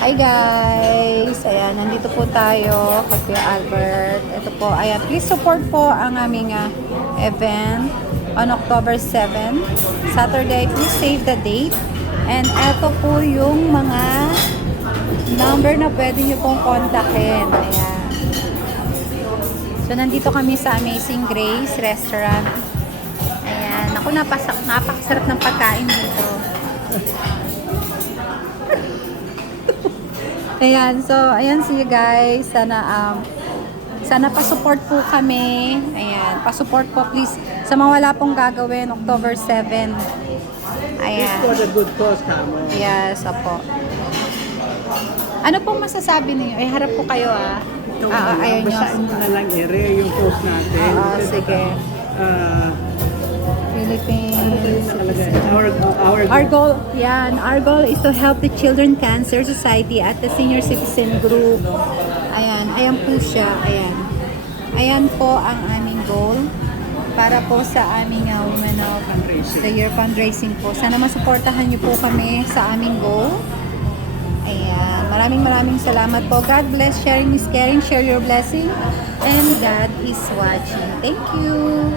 Hi guys! Ayan, nandito po tayo kay Kuya Albert. Ito po, ayan, please support po ang aming event on October 7, Saturday. Please save the date. And ito po yung mga number na pwede nyo pong kontakin. Ayan. So, nandito kami sa Amazing Grace Restaurant. Ayan. Ako, napakasarap ng pagkain dito. Ayan, so, ayan see you guys. Sana pa-support po kami. Ayan, pa-support po please. Sa mga wala pong gagawin, October 7. Ayan. It's for the good cause, Kamo. Yes, opo. Ano pong masasabi ninyo? Ay, harap po kayo ayaw nyo. Basahin mo na lang, yung post natin. Sige. Philippines. Our Our goal is to help the Children Cancer Society at the Senior Citizen Group. Ayan po siya. Ayan po ang aming goal para po sa aming Women of the Year fundraising po. Sana masuportahan niyo po kami sa aming goal. Ayan. Maraming salamat po. God bless. Sharing is caring. Share your blessing. And God is watching. Thank you.